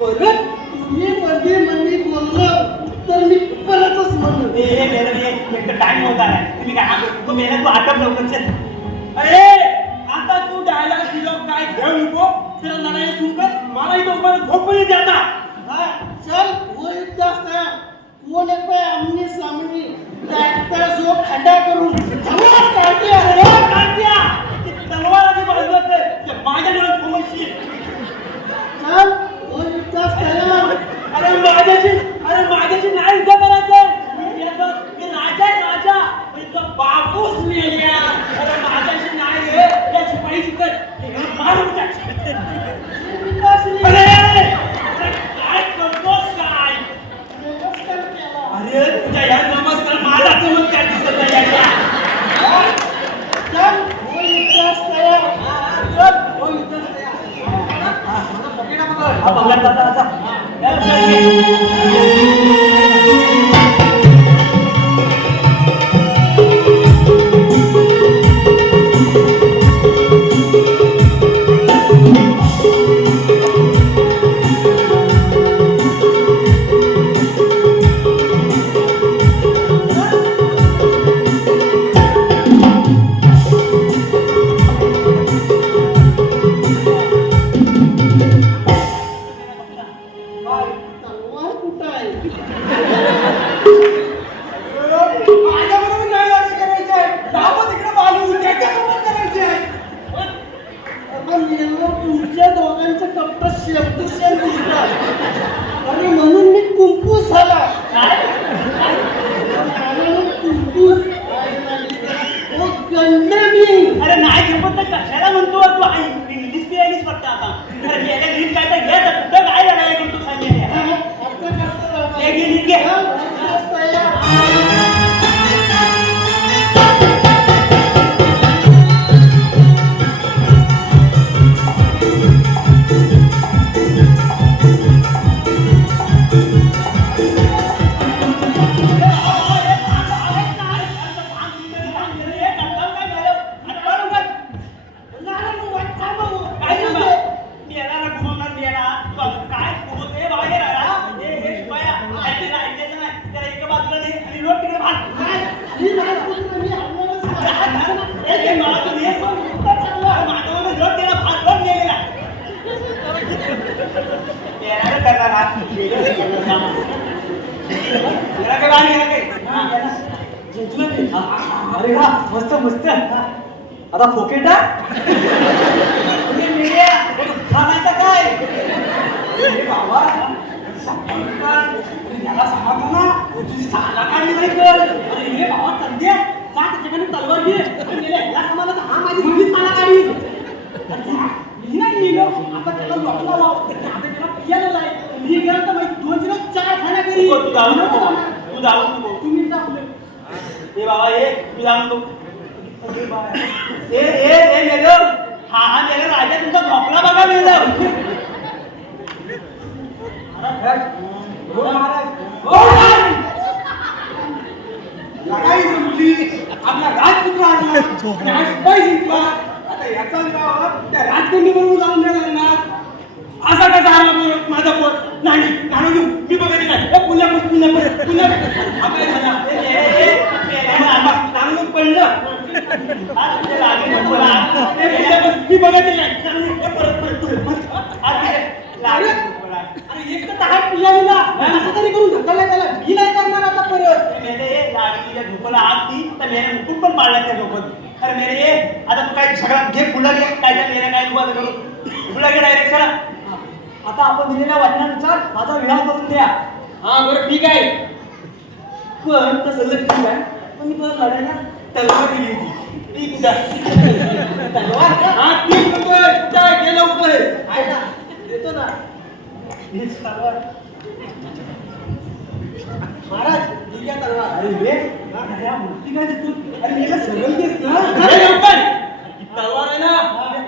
परत तुम्ही मंदी बोललं तर मी परतच म्हणू एक टाइम होता नाही तुम्ही काय तू मेला तू आटप लवकर चल अरे आता तू डायलॉग दिलो काय घेऊ नको तुला लढाई सुरू कर मला इथं उभा झोपून येते आता हा चल होईल जास्त कोण येतोय आमने सामने ट्रॅक्टर जो खड्डा करून धमाल काढते अरे काढत्या ती तलवार आणि बाजूला ते माझ्या डोळ्यात कोमशी चल बोल विकास तयार अरे माझ्याशी नाही युद्ध करायचं मी राजा आहे राजा इथं बापूस मेल्या अरे माझ्याशी नाही रे या शिपाई शिकत मारून टाक अरे काय करतोस काय अरे तुझ्या या नमस्कार माझा चमत्कार दिसत नाही याच्या चल बोल विकास तयार चल बोल विकास तयार मला पकेटा पकड हा पकड दादा तुमच्या दोघांचं कप्पा शेपटून अरे म्हणून मी कुंपूस झाला कुंपूस अरे नाही झोपत तर कशाला म्हणतो तू आई इंग्लिश पिरायलीच वाटतं आता अरे याला नीट काय तर घ्या कुठं काय लढाई करतो सांगितलं अरे वा मस्त मस्त आता फोकेटा खाण्याचा काय बाबा याला सांगतो ना तुझी साला काढली नाही कर अरे हे बाबा संध्या जा त्याच्याकडे तलवार घे याला समाला हा माझी मुलगी साला काढली मी नाही लिहिलो आता त्याला लोटला लाव आता त्याला पियाला लाय मी गेला तर माहिती 2 दिवस 4 खाण्या करी तू जाऊ नको तुम्ही दाखवले ए बाबा ये मी जाऊ नको ए मेलो हा मेलो राजा तुमचा झोपला बघा मेलो लढाई जमली आपला राजपुत्र आणला शिपाई जिंकला आता याचा नाव त्या राजकन्या बरोबर जाऊन देणार ना असा कसा आला माझा पोट नाही नाही मी बघायची नाही पुन्हा आपल्या झाला नाणून पडलं मी बघायची नाही अरे एक तर तहाट पिल्ला असं तरी करून ढकलला त्याला मी नाही करणार आता परत गाडीला झोपला आग ती तर मेरे मुकुट पण पाडला त्या झोपत अरे मेरे ये आता तू काय सगळा घे पुढला घे काय त्या मेरे काय तू करू पुढला घे डायरेक्ट चला आता आपण दिलेल्या वचनानुसार माझा विवाह करून द्या हा बरं ठीक आहे पण तसं जर ठीक आहे पण मी तुला लढायला तलवार दिली होती ती तलवार हा ती कुठे गेलं होतं आहे ना देतो ना तलवार महाराज ठीक आहे तलवार अरे रे या मूर्ती काय तू अरे मेला सरळ देस ना अरे लवकर तलवार आहे ना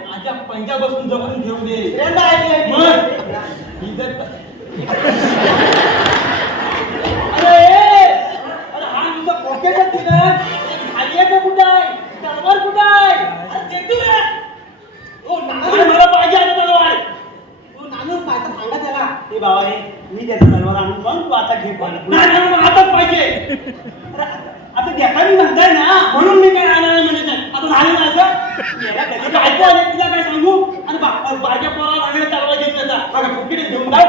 माझ्या पंजा बसून जवळून घेऊन दे फ्रेंड ऐकलंय मग इज्जत अरे हा तुझा पॉकेट आहे ना खाली कुठं आहे तलवार कुठं आहे अरे देतो रे ओ नानू मला पाहिजे आता तलवार ओ नानू काय तर सांगा त्याला ए बाबा रे मी त्याचा तलवार आणून पण तू आता घे पण नाही आताच पाहिजे आता देता मी म्हणताय ना म्हणून मी काय राहणार म्हणत नाही आता झालं ना असं बायको आले तिला काय सांगू आणि बायच्या पोराला सांगणे तलवार घेतलं तर बघा फुकीने घेऊन जाऊ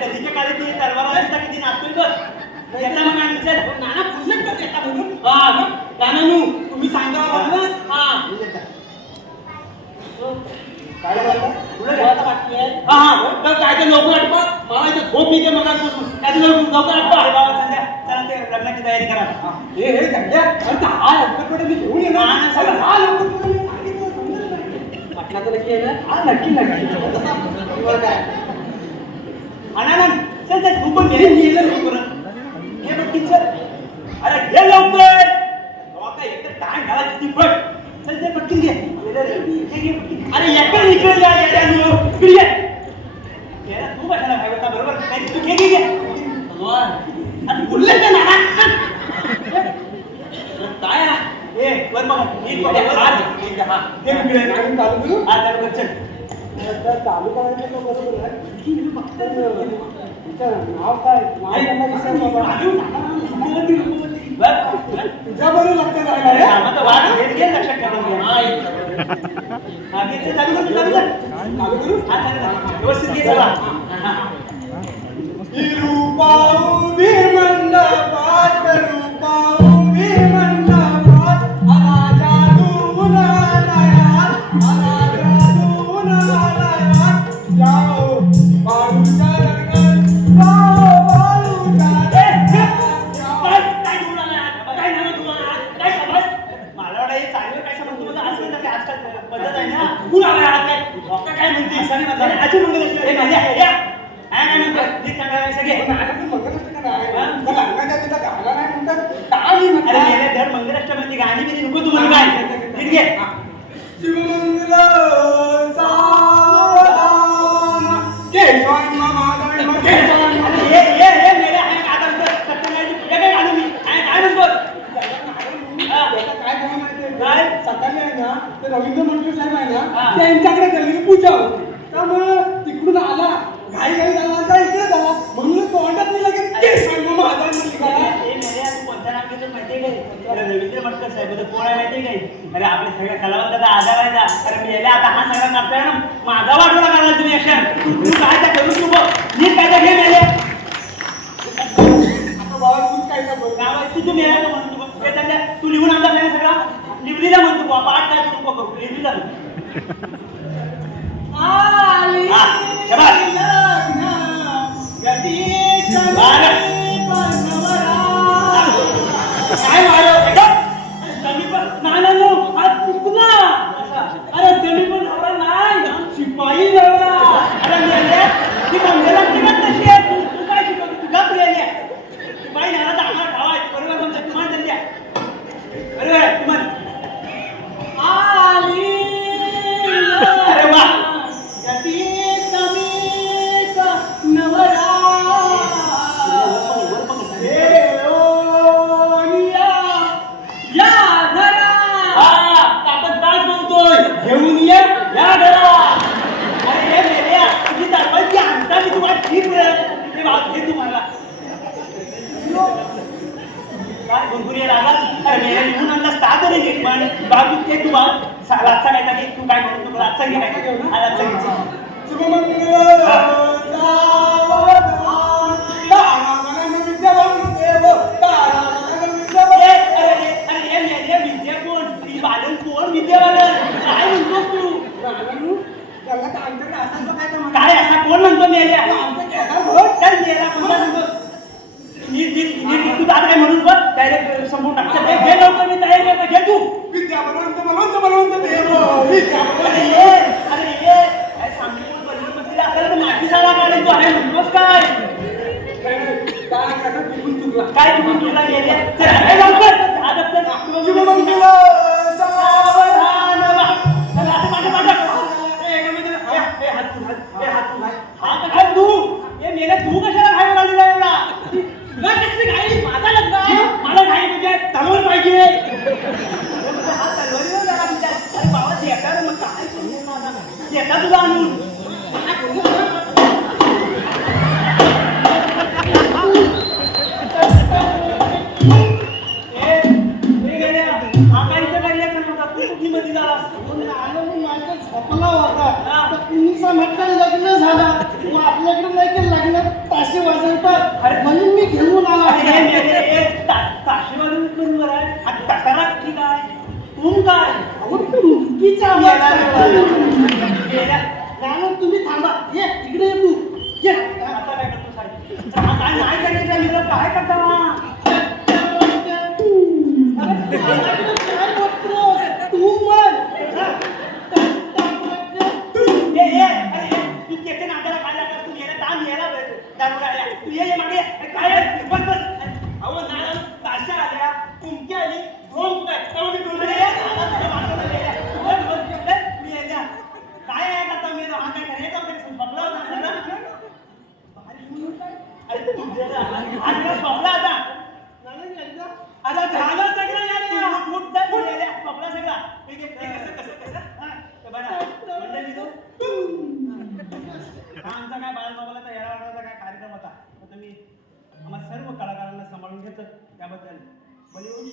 कधीच्या काळी ती तलवार आली किती नाचतोय तर याचा मग नाना पुजत का त्यानू तुम्ही सांगा हा काय बोलता? पुढे मला तर बाकी आहे. हा तर काय ते लवकर आटपा मला इथे झोप येते मग काय लवकर आटपा अरे बाबा चंद्या चला ते लग्नाची तयारी करा हे धंद्या अरे तर हा लवकरपणे मी घेऊन येणार हा, ना, चला. हा लवकर सांगितलं समजलं नाही. पाटणाचं नक्की आहे ना हा नक्की नक्की बरं काय आनंद चल चल तू पण घे ये लवकर हे बघ किचन अरे घे लवकर बाबा एकदा टाइम झाला किती पट चल ते पटकन घे अरे एकदा निघून जा येड्यानो घे याला तू बसायला पाहिजे होता बरोबर नाही तू घे अरे बोलले का ना काय हा? ए वर बघा एक बघा वर हा हे मिळेल आणि चालू करू हा चालू कर चल आता चालू करायचं तर बरोबर आहे तिचं नाव काय नाव त्यांना विसरलो बाबा. तुझ्या बरोबर लक्षात राहिलं रे. लक्षात ठेवा चालू कर चालू कर चालू करू हा चालू कर व्यवस्थित घे सगळा रूपाऊ मंडपात रूपाऊ मंडपात आला जादून आलायात जाओ बाळूच्या लग्नात जाओ बाळूच्या मला वाटतं हे चांगलं काय समजतो मला असं म्हणतात की आजकाल पद्धत आहे ना कुण आला काय डॉक्टर काय म्हणते असं नाही म्हणतात अशी म्हणत असते हे माझ्या या काय नाही म्हणतात नीट सांगा हे सगळे अरे गेल्या धड मंगलाष्टमी गाणी बिनी नको तुम्हाला काय नीट घे शिवमंगल सावधान केशवान मामा केशवान हे मेरे आहे आता सत्यनारायण पूजा काय घालू मी काय म्हणतो काय माहिती काय? सकाळी आहे ना ते रवींद्र मंडळ साहेब आहे ना हा. त्यांच्याकडे गेलेली पूजा होती त्यामुळे तिकडून आला घाई घाई झाला का इकडे झाला म्हणून तोंडात मी लगेच केशवान मामा आजाड म्हणली का हे मेरे तू कोणत्या नाव घेतो माहितीये काय अरे रवींद्र मटकर साहेब तो कोण आहे माहितीये काय अरे आपल्या सगळ्या कलावंताचा आधार आहे ना अरे मी याला आता हा सगळा करतोय ना माझा वाटोळा करायला तुम्ही ऍक्शन तू काय त्या करू तू नीट काय त्या घे मेले आता बाबा तूच काय का बोल गावात तू मेला का म्हणतो तू हे त्यांच्या तू लिहून आणला नाही सगळा लिवलीला म्हणतो बाबा पाठ काय तू नको करू लिवलीला हा शाबास काय मारलं समी पण नानानो आज चुकला अरे समी पण नवरा नाही शिपाई नवरा अरे मेल्या ती मंगला किंमत तशी आहे तू काय शिकवतो तुझा प्रिय शिपाई नवरा आम्हाला ठावा बरोबर तुमचं किमान झाली बरोबर किमान अरे वा घेऊन ये या घरा अरे हे मेल्या तुझी दरवाजी आणता मी तुम्हाला ठीक ते वाद घे तुम्हाला काय गुरगुरी लागला अरे मेल्या लिहून आणलास का तरी नीट म्हण बाबू ते तू रातचा काय की तू काय म्हणतो तू रातचा घे काय घेऊ रातचा घे शुभमंगल सावधान तारागण विद्यावान देव तारागण विद्यावान अरे हे मेल्या विद्या कोण ती बालन कोण विद्यावालन काय म्हणतोस तू त्याला तर आमच्याकडे असायचं काय तर काय असा कोण म्हणतो मेल्या आमच्या केला काय मेल्या कोणता म्हणतो नीट तू दादा काय म्हणून बघ डायरेक्ट संपूर्ण टाक घे लवकर मी तयारी करतो घे तू विद्यावंत देव विद्यावंत अरे ये काय सांगितलं बरोबर आपल्याला तर माती सारा काढेल तू अरे म्हणतोस काय चुकला काय तुम्ही तुला गेले चल अरे लवकर आता चल शुभमंगल सावधान चल आता माझ्या हात काय तू हे मेले तू कशाला बाहेर आलेला एवढा तुला कसली घाई माझा लग्न मला घाई म्हणजे तलवार पाहिजे हा तलवारीवर जरा विचार अरे बाबा शेता मग काय शेता तुला आणून लग्न झाला आपल्याकडे नाही की लग्न ताशे वाजवतात म्हणून मी घेऊन आला ताशी वाजून बरोबर आहे आता करा की काय तू काय अहो तुमकीच्या गेल्या नाना तुम्ही थांबा ये इकडे ये तू ये आता काय करतो साहेब काय नाही करायचं मी काय करता काय बोलतोस? तू म्हण. ये ये अरे ये तू केके नांदाला काढला का तू येला दाम येला दारू आल्या तू ये मागे काय बस बस अहो ना ताशा आल्या तुमकी आली ड्रोन काय तेव्हा मी ड्रोन मी येल्या काय आहे करता मी हा काय करायचं होतं बघला होता ना अरे तू गेला आज काय बघला आता आता झालं सगळं यायला मुद्दा गेल्या बघला सगळा हे कसं कसं कसं हा बघा मंडळी तो आमचा काय बाळाबाबाला येडा वाढवायचा काय कार्यक्रम होता तर तुम्ही आम्हा सर्व कलाकारांना सांभाळून घेतात त्याबद्दल बलिवूड